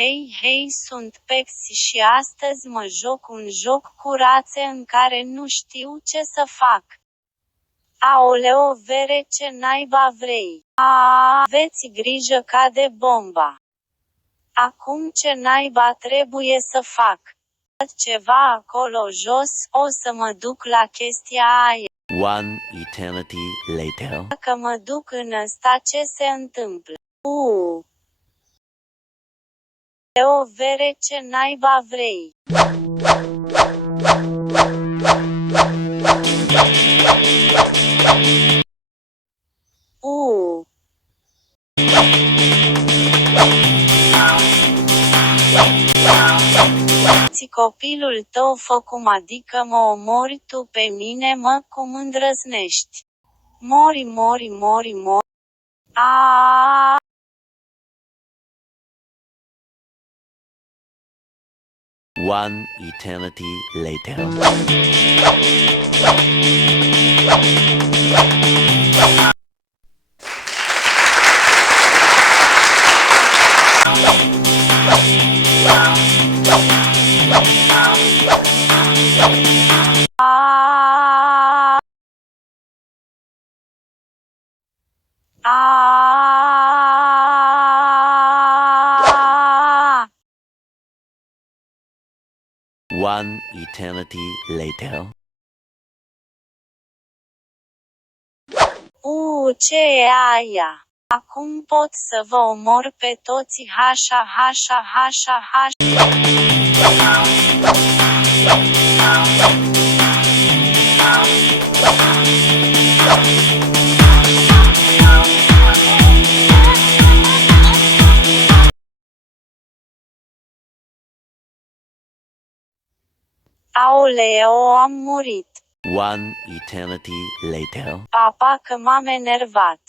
Hei, hei, sunt Pepsi și astăzi mă joc un joc cu rațe în care nu știu ce să fac. Aoleo vere, ce naiba vrei? Aveți grijă, cade bomba. Acum ce naiba trebuie să fac? Ceva acolo jos, o să mă duc la chestia aia. One eternity later. Dacă mă duc în ăsta, ce se întâmplă? O vere, ce naiba vrei? Copilul tău fă cum adică mă omori tu pe mine, mă, cum îndrăznești? Mori, mori, mori, mori. One eternity later. One eternity later. Ce e aia? Acum pot să vă omor pe toți, hașa, hașa, hașa, hașa. Aoleo, am murit. One eternity later. Papa, că m-am enervat.